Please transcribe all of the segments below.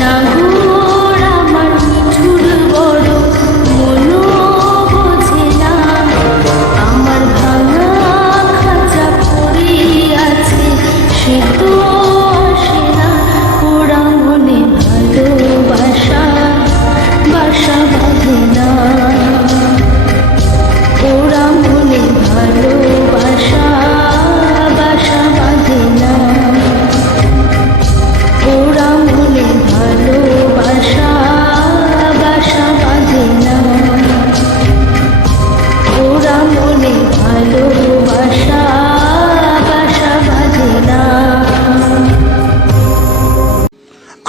நகு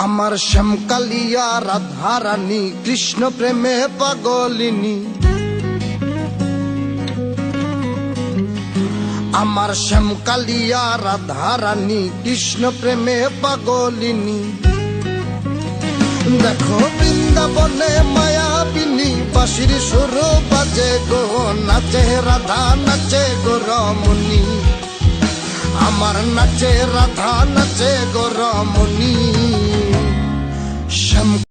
আমার শ্যামকালিয়া রাধারানী, কৃষ্ণ প্রেমে পাগলিনী। আমার শ্যামকালিয়া রাধারানী, কৃষ্ণ প্রেমে পাগলিনী। দেখো বৃন্দাবনে মায়াবিনী, বাঁশির সুর বাজে গো, নাচে রাধা, নাচে গো আমার নাচে রাধা, নাচে গো রমণী। Чем?